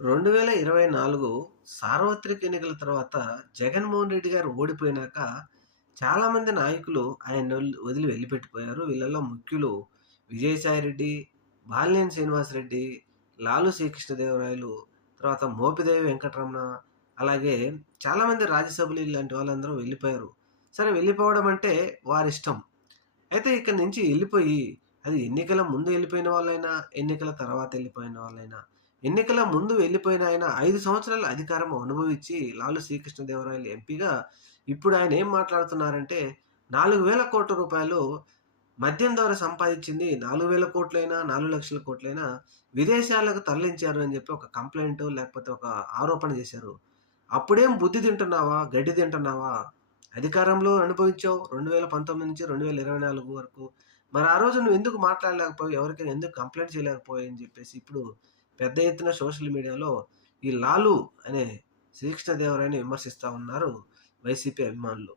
2024 సార్వత్రిక ఎన్నికల తర్వాత జగన్మోహన్ రెడ్డి గారు ఓడిపోయినాక చాలామంది నాయకులు ఆయన్ని వదిలి వెళ్ళిపెట్టిపోయారు. వీళ్ళలో ముఖ్యులు విజయసాయిరెడ్డి, బాలినేని శ్రీనివాసరెడ్డి, లాలు శ్రీకృష్ణదేవరాయలు, తర్వాత మోపిదేవి వెంకటరమణ, అలాగే చాలామంది రాజ్యసభ్యులు ఇలాంటి వాళ్ళందరూ వెళ్ళిపోయారు. సరే వెళ్ళిపోవడం అంటే వారిష్టం. అయితే ఇక్కడి నుంచి ఎళ్ళిపోయి, అది ఎన్నికల ముందు ఎళ్ళిపోయిన వాళ్ళైనా, ఎన్నికల తర్వాత ఎళ్ళిపోయిన వాళ్ళైనా, ఎన్నికల ముందు వెళ్ళిపోయిన ఆయన 5 సంవత్సరాల అధికారం అనుభవించి లాలు శ్రీకృష్ణదేవరాయలు ఎంపీగా ఇప్పుడు ఆయన ఏం మాట్లాడుతున్నారంటే, 4,000,00,00,000 మద్యం ద్వారా సంపాదించింది 4,000,00,00,000 4,00,000,00,000 విదేశాలకు తరలించారు అని చెప్పి ఒక కంప్లెయింట్ లేకపోతే ఒక ఆరోపణ చేశారు. అప్పుడేం బుద్ధి తింటున్నావా? గడ్డి తింటున్నావా? అధికారంలో అనుభవించావు 2019 నుంచి 2024 వరకు. మరి ఆ రోజు నువ్వెందుకు మాట్లాడలేకపోయావు? ఎవరికైనా ఎందుకు కంప్లెయింట్ చేయలేకపోయావు అని జెప్పేసి ఇప్పుడు పెద్ద ఎత్తున సోషల్ మీడియాలో ఈ లాలు అనే శ్రీకృష్ణదేవరాయని విమర్శిస్తా ఉన్నారు వైసీపీ అభిమానులు.